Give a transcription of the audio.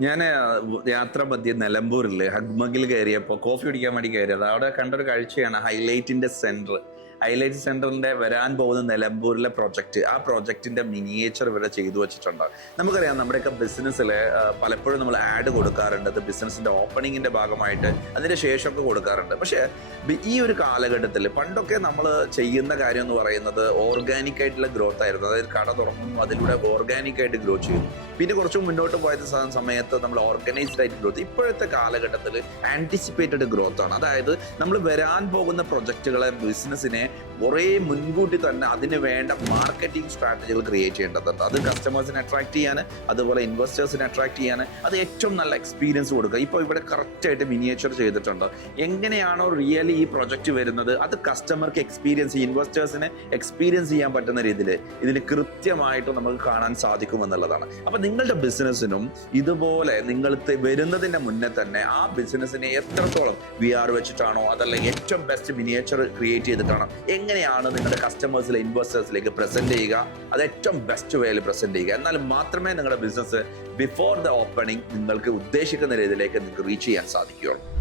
ഞാൻ യാത്ര മധ്യ നിലമ്പൂരിൽ ഹഗ്മഗിൽ കയറിയപ്പോൾ കോഫി കുടിക്കാൻ വേണ്ടി കയറിയത്. അവിടെ കണ്ടൊരു കാഴ്ചയാണ് ഹൈലൈറ്റിന്റെ സെന്റർ. ഹൈലൈറ്റ് സെന്ററിന്റെ വരാൻ പോകുന്ന നിലമ്പൂരിലെ പ്രോജക്റ്റ് ആ പ്രൊജക്ടിന്റെ മിനിയേച്ചർ ഇവിടെ ചെയ്തു വെച്ചിട്ടുണ്ട്. നമുക്കറിയാം നമ്മുടെയൊക്കെ ബിസിനസ്സിൽ പലപ്പോഴും നമ്മൾ ആഡ് കൊടുക്കാറുണ്ട്. അത് ബിസിനസിന്റെ ഓപ്പണിങ്ങിന്റെ ഭാഗമായിട്ട് അതിന്റെ ശേഷമൊക്കെ കൊടുക്കാറുണ്ട്. പക്ഷേ ഈ ഒരു കാലഘട്ടത്തിൽ പണ്ടൊക്കെ നമ്മൾ ചെയ്യുന്ന കാര്യം എന്ന് പറയുന്നത് ഓർഗാനിക് ആയിട്ടുള്ള ഗ്രോത്ത് ആയിരുന്നു. അതായത് കട തുറക്കുന്നു അതിലൂടെ ഓർഗാനിക് ആയിട്ട് ഗ്രോ ചെയ്യുന്നു പിന്നെ കുറച്ച് മുന്നോട്ട് പോയത് സമയത്ത് നമ്മൾ ഓർഗനൈസ്ഡ് ആയിട്ട് ഗ്രോത്ത് ഇപ്പോഴത്തെ കാലഘട്ടത്തിൽ ആന്റിസിപ്പേറ്റഡ് ഗ്രോത്ത് ആണ്. അതായത് നമ്മൾ വരാൻ പോകുന്ന പ്രൊജക്റ്റുകളെ ബിസിനസ്സിനെ കുറേ മുൻകൂട്ടി തന്നെ അതിന് വേണ്ട മാർക്കറ്റിംഗ് സ്ട്രാറ്റജികൾ ക്രിയേറ്റ് ചെയ്യേണ്ടതുണ്ട് അത് കസ്റ്റമേഴ്സിനെ അട്രാക്ട് ചെയ്യാൻ അതുപോലെ ഇൻവെസ്റ്റേഴ്സിനെ അട്രാക്ട് ചെയ്യാൻ അത് ഏറ്റവും നല്ല എക്സ്പീരിയൻസ് കൊടുക്കുക. ഇപ്പോൾ ഇവിടെ കറക്റ്റായിട്ട് മിനിയേച്ചർ ചെയ്തിട്ടുണ്ട്. എങ്ങനെയാണോ റിയലി ഈ പ്രൊജക്റ്റ് വരുന്നത് അത് കസ്റ്റമർക്ക് എക്സ്പീരിയൻസ് ഇൻവെസ്റ്റേഴ്സിന് എക്സ്പീരിയൻസ് ചെയ്യാൻ പറ്റുന്ന രീതിയിൽ ഇതിൽ കൃത്യമായിട്ട് നമുക്ക് കാണാൻ സാധിക്കും എന്നുള്ളതാണ്. അപ്പം നിങ്ങളുടെ ബിസിനസ്സിനും ഇതുപോലെ നിങ്ങൾ വരുന്നതിന്റെ മുന്നേ തന്നെ ആ ബിസിനസ്സിനെ എത്രത്തോളം വി ആർ വെച്ചിട്ടാണോ അതല്ലെങ്കിൽ ഏറ്റവും ബെസ്റ്റ് മിനിയേച്ചർ ക്രിയേറ്റ് ചെയ്തിട്ടാണോ എങ്ങനെയാണ് നിങ്ങളുടെ കസ്റ്റമേഴ്സിലെ ഇൻവെസ്റ്റേഴ്സിലേക്ക് പ്രസന്റ് ചെയ്യുക? അത് ഏറ്റവും ബെസ്റ്റ് വേയിൽ പ്രസന്റ് ചെയ്യുക. എന്നാൽ മാത്രമേ നിങ്ങളുടെ ബിസിനസ് ബിഫോർ ദ ഓപ്പണിംഗ് നിങ്ങൾക്ക് ഉദ്ദേശിക്കുന്ന രീതിയിലേക്ക് നിങ്ങൾക്ക് റീച്ച് ചെയ്യാൻ സാധിക്കുകയുള്ളൂ.